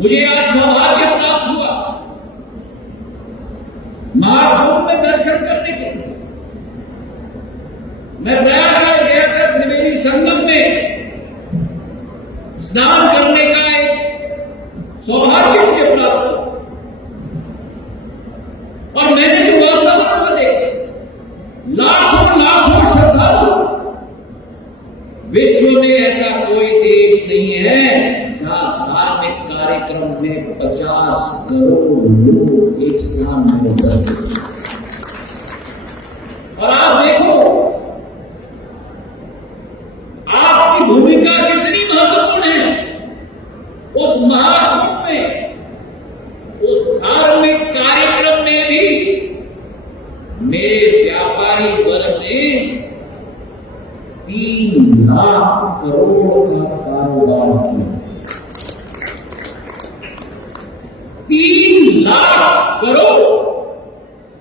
मुझे आज सौभाग्य प्राप्त हुआ महाकुंभ में दर्शन करने के लिए। मैं प्रयागराज गया था, त्रिवेणी संगम में स्नान करने का एक सौभाग्य मुझे प्राप्त हुआ और मैंने जो वातावरण देखा, लाखों लाखों श्रद्धालु। विश्व में ऐसा कोई देश नहीं है जहां धार्मिक कार्यक्रम में 50 करोड़ लोग एक स्थान में होते। और आप देखो आपकी भूमिका कितनी महत्वपूर्ण है उस महाकुंभ में, उस धार्मिक कार्यक्रम में भी मेरे व्यापारी वर्ग ने 3 लाख करोड़ का कारोबार किया। 3 लाख करोड़